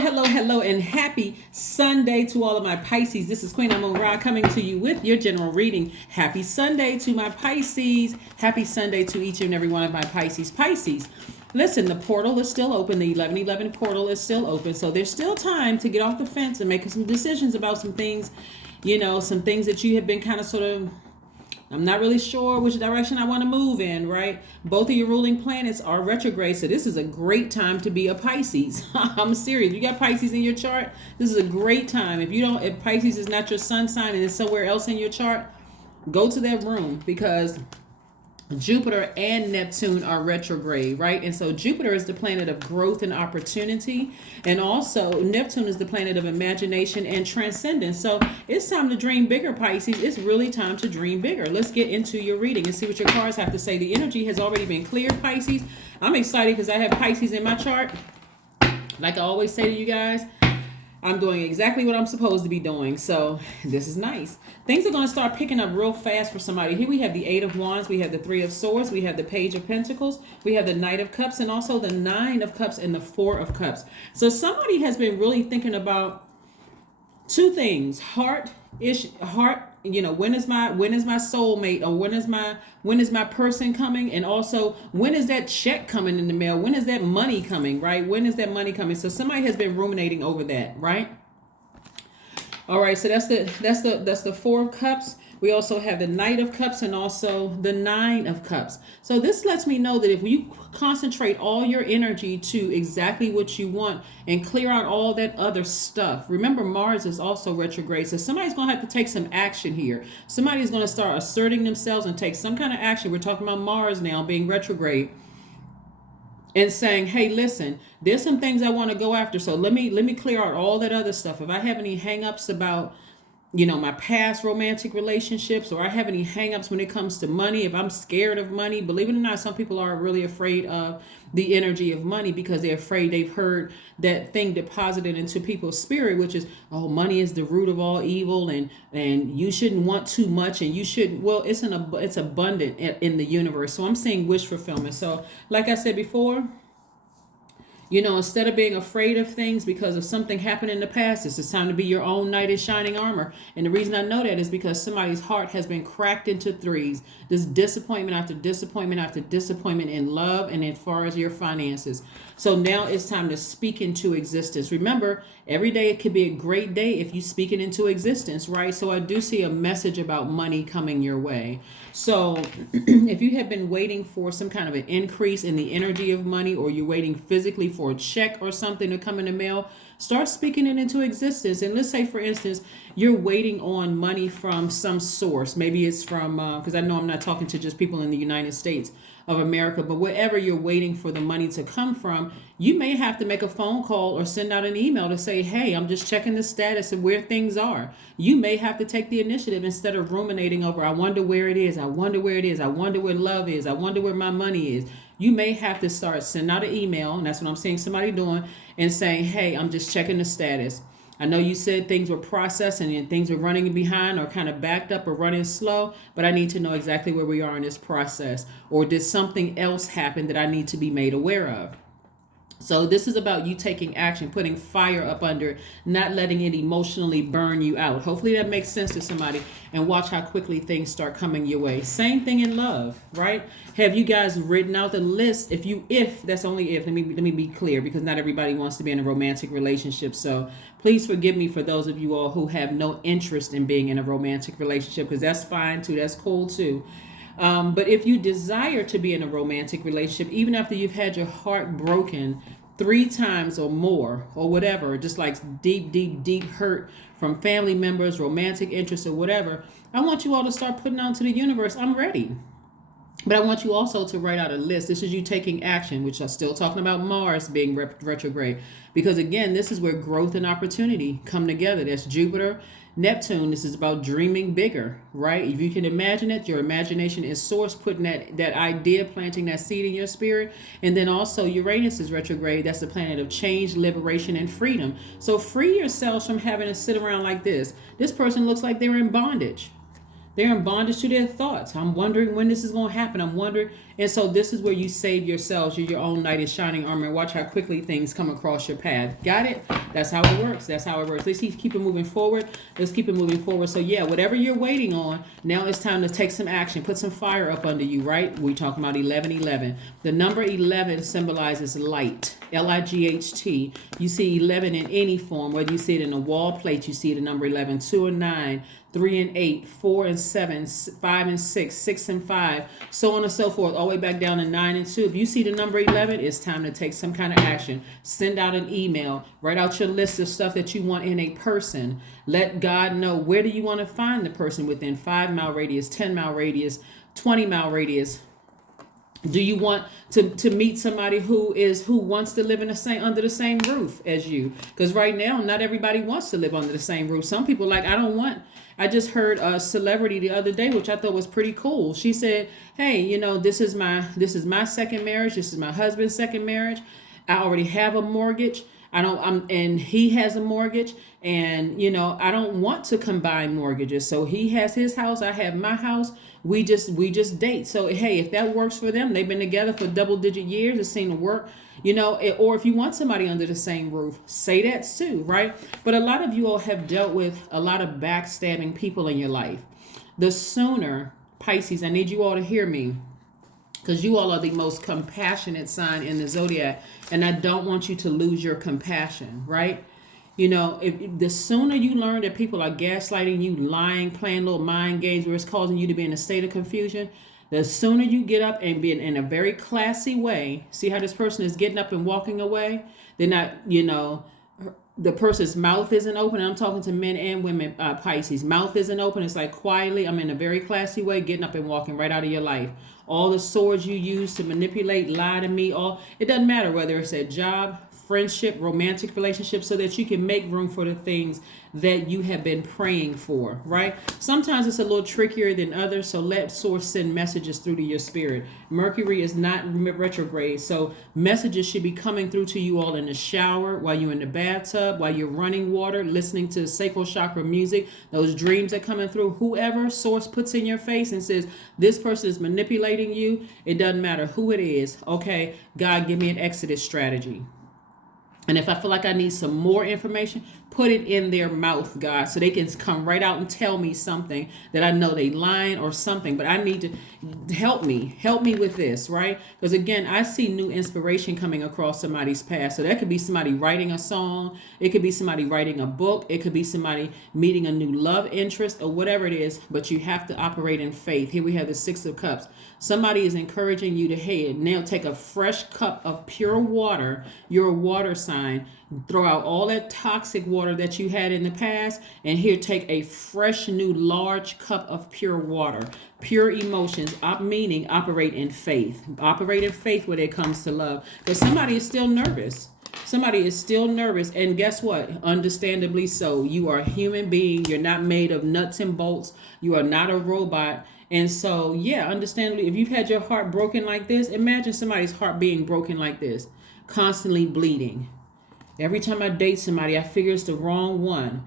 Hello, and happy Sunday to all of my Pisces. This is Queen Amun Ra coming to you with your general reading. Happy Sunday to my Pisces. Happy Sunday to each and every one of my Pisces. Listen, the portal is still open. The 1111 portal is still open. So there's still time to get off the fence and make some decisions about some things, some things that you have been kind of sort of, I'm not really sure which direction I want to move in, right? Both of your ruling planets are retrograde, so this is a great time to be a Pisces. I'm serious. You got Pisces in your chart, this is a great time. If Pisces is not your sun sign and it's somewhere else in your chart, go to that room, because Jupiter and Neptune are retrograde, right? And so Jupiter is the planet of growth and opportunity. And also Neptune is the planet of imagination and transcendence. So it's time to dream bigger, Pisces. It's really time to dream bigger. Let's get into your reading and see what your cards have to say. The energy has already been cleared, Pisces. I'm excited because I have Pisces in my chart. Like I always say to you guys, I'm doing exactly what I'm supposed to be doing. So this is nice. Things are going to start picking up real fast for somebody. Here we have the 8 of Wands. We have the 3 of Swords. We have the Page of Pentacles. We have the Knight of Cups, and also the 9 of Cups and the 4 of Cups. So somebody has been really thinking about two things: heart, when is my soulmate, or when is my person coming, and also when is that check coming in the mail, when is that money coming, right? When is that money coming? So somebody has been ruminating over that, right? All right, so that's the 4 of Cups. We also have the Knight of Cups and also the 9 of Cups. So this lets me know that if you concentrate all your energy to exactly what you want and clear out all that other stuff. Remember, Mars is also retrograde. So somebody's going to have to take some action here. Somebody's going to start asserting themselves and take some kind of action. We're talking about Mars now being retrograde. And saying, hey, listen, there's some things I want to go after. So let me clear out all that other stuff. If I have any hangups about my past romantic relationships, or I have any hangups when it comes to money, if I'm scared of money, believe it or not, some people are really afraid of the energy of money because they're afraid they've heard that thing deposited into people's spirit, which is, oh, money is the root of all evil, and you shouldn't want too much, and you shouldn't. Well, it's abundant in the universe. So I'm seeing wish fulfillment. So like I said before, instead of being afraid of things because of something happened in the past, it's time to be your own knight in shining armor. And the reason I know that is because somebody's heart has been cracked into threes. This disappointment after disappointment after disappointment in love and as far as your finances. So now it's time to speak into existence. Remember, every day it could be a great day if you speak it into existence, right? So I do see a message about money coming your way. So if you have been waiting for some kind of an increase in the energy of money, or you're waiting physically for a check or something to come in the mail, start speaking it into existence. And let's say, for instance, you're waiting on money from some source. Maybe it's from, because I know I'm not talking to just people in the United States of America, but wherever you're waiting for the money to come from, you may have to make a phone call or send out an email to say, hey, I'm just checking the status of where things are. You may have to take the initiative instead of ruminating over, I wonder where it is, I wonder where it is, I wonder where love is, I wonder where my money is. You may have to start sending out an email, and that's what I'm seeing somebody doing, and saying, hey, I'm just checking the status. I know you said things were processing and things were running behind or kind of backed up or running slow, but I need to know exactly where we are in this process. Or did something else happen that I need to be made aware of? So this is about you taking action, putting fire up under it, not letting it emotionally burn you out. Hopefully that makes sense to somebody, and watch how quickly things start coming your way. Same thing in love, right? Have you guys written out the list? If that's only if, let me be clear, because not everybody wants to be in a romantic relationship. So please forgive me for those of you all who have no interest in being in a romantic relationship, because that's fine too. That's cool too. But if you desire to be in a romantic relationship, even after you've had your heart broken 3 times or more, or whatever, just like deep hurt from family members, romantic interest, or whatever, I want you all to start putting out to the universe, I'm ready. But I want you also to write out a list. This is you taking action, which I'm still talking about Mars being retrograde. Because again, this is where growth and opportunity come together. That's Jupiter, Neptune. This is about dreaming bigger, right? If you can imagine it, your imagination is source, putting that idea, planting that seed in your spirit. And then also Uranus is retrograde. That's the planet of change, liberation, and freedom. So free yourselves from having to sit around like this. This person looks like they're in bondage. They're in bondage to their thoughts. I'm wondering when this is going to happen. I'm wondering. And so this is where you save yourselves. You're your own knight in shining armor. And watch how quickly things come across your path. Got it? That's how it works. That's how it works. Let's keep it moving forward. Let's keep it moving forward. So yeah, whatever you're waiting on, now it's time to take some action. Put some fire up under you, right? We're talking about 1111. The number 11 symbolizes light. Light. You see 11 in any form, whether you see it in a wall plate, you see the number 11, 2 and 9, 3 and 8, 4 and 7, 5 and 6, 6 and 5, so on and so forth, all the way back down to 9 and 2. If you see the number 11, it's time to take some kind of action. Send out an email. Write out your list of stuff that you want in a person. Let God know, where do you want to find the person within 5-mile radius, 10-mile radius, 20-mile radius. Do you want to meet somebody who wants to live in under the same roof as you? Because right now, not everybody wants to live under the same roof. Some people like, I just heard a celebrity the other day, which I thought was pretty cool. She said, hey, this is my second marriage. This is my husband's second marriage. I already have a mortgage. And he has a mortgage, and I don't want to combine mortgages. So he has his house, I have my house. We just date. So hey, if that works for them, they've been together for double-digit years, it seemed to work. Or if you want somebody under the same roof, say that too, right? But a lot of you all have dealt with a lot of backstabbing people in your life. The sooner, Pisces, I need you all to hear me, because you all are the most compassionate sign in the zodiac, and I don't want you to lose your compassion, right? If the sooner you learn that people are gaslighting you, lying, playing little mind games where it's causing you to be in a state of confusion, the sooner you get up and be in a very classy way. See how this person is getting up and walking away? They're not, the person's mouth isn't open. I'm talking to men and women, Pisces. Mouth isn't open. It's like quietly, I'm in a very classy way, getting up and walking right out of your life. All the swords you use to manipulate, lie to me, it doesn't matter whether it's a job, friendship, romantic relationship, so that you can make room for the things that you have been praying for, right? Sometimes it's a little trickier than others, so let source send messages through to your spirit. Mercury is not retrograde, so messages should be coming through to you all in the shower, while you're in the bathtub, while you're running water, listening to sacral chakra music. Those dreams are coming through. Whoever source puts in your face and says, this person is manipulating you, it doesn't matter who it is. Okay, God, give me an exodus strategy. And if I feel like I need some more information, put it in their mouth, God, so they can come right out and tell me something that I know they lying or something. But I need to help me with this, right? Because again, I see new inspiration coming across somebody's path. So that could be somebody writing a song. It could be somebody writing a book. It could be somebody meeting a new love interest or whatever it is. But you have to operate in faith. Here we have the 6 of Cups. Somebody is encouraging you to, hey, now take a fresh cup of pure water. You're a water sign. Throw out all that toxic water that you had in the past, and here, take a fresh new large cup of pure water. Pure emotions, meaning operate in faith. Operate in faith when it comes to love. Because somebody is still nervous. Somebody is still nervous, and guess what? Understandably so. You are a human being. You're not made of nuts and bolts. You are not a robot. And so, yeah, understandably, if you've had your heart broken like this, imagine somebody's heart being broken like this, constantly bleeding. Every time I date somebody, I figure it's the wrong one.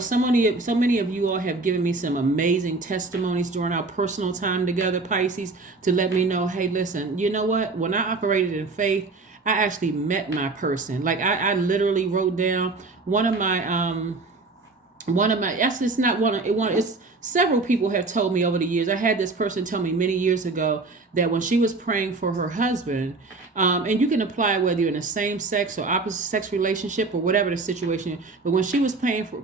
So many of you all have given me some amazing testimonies during our personal time together, Pisces, to let me know, hey, listen, you know what? When I operated in faith, I actually met my person. Like I literally wrote down it's several people have told me over the years. I had this person tell me many years ago that when she was praying for her husband, and you can apply whether you're in a same sex or opposite sex relationship or whatever the situation, but when she was praying for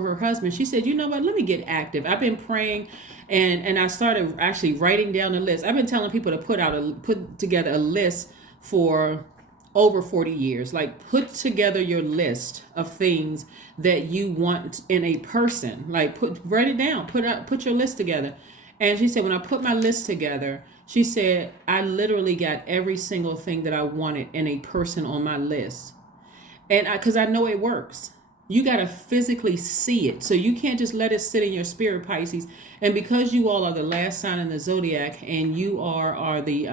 her husband, she said, you know what, let me get active. I've been praying, and I started actually writing down a list. I've been telling people to put together a list for over 40 years. Like, put together your list of things that you want in a person. Like, write it down, put your list together. And she said, when I put my list together, she said, I literally got every single thing that I wanted in a person on my list. And because I know it works. You got to physically see it. So you can't just let it sit in your spirit, Pisces. And because you all are the last sign in the zodiac, and you are the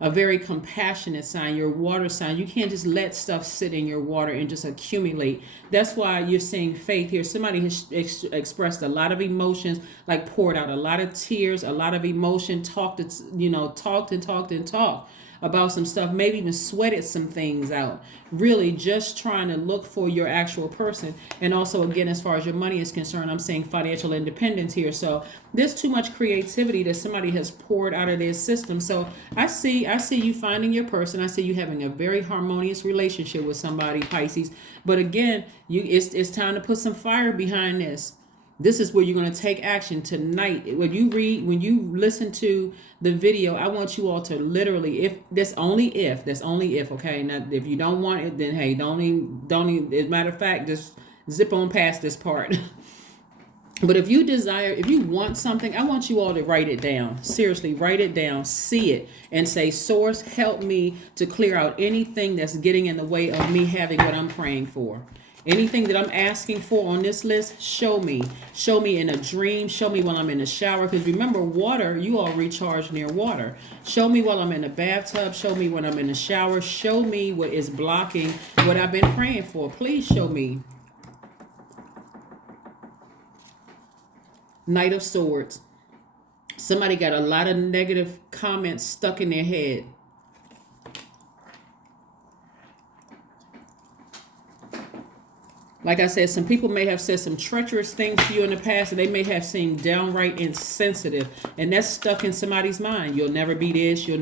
a very compassionate sign. You're a water sign. You can't just let stuff sit in your water and just accumulate. That's why you're seeing faith here. Somebody has expressed a lot of emotions, like poured out a lot of tears, a lot of emotion, talked and talked about some stuff, maybe even sweated some things out, really just trying to look for your actual person. And also, again, as far as your money is concerned, I'm saying financial independence here. So there's too much creativity that somebody has poured out of their system. So I see you finding your person. I see you having a very harmonious relationship with somebody, Pisces. But again, it's time to put some fire behind this. This is where you're going to take action tonight. When you listen to the video, I want you all to literally, that's only if, okay? Now, if you don't want it, then hey, don't even, as a matter of fact, just zip on past this part. But if you want something, I want you all to write it down. Seriously, write it down, see it, and say, Source, help me to clear out anything that's getting in the way of me having what I'm praying for. Anything that I'm asking for on this list, show me. Show me in a dream. Show me while I'm in the shower. Because remember, water, you all recharge near water. Show me while I'm in the bathtub. Show me when I'm in the shower. Show me what is blocking what I've been praying for. Please show me. Knight of Swords. Somebody got a lot of negative comments stuck in their head. Like I said, some people may have said some treacherous things to you in the past, and they may have seemed downright insensitive, and that's stuck in somebody's mind. You'll never be this. You'll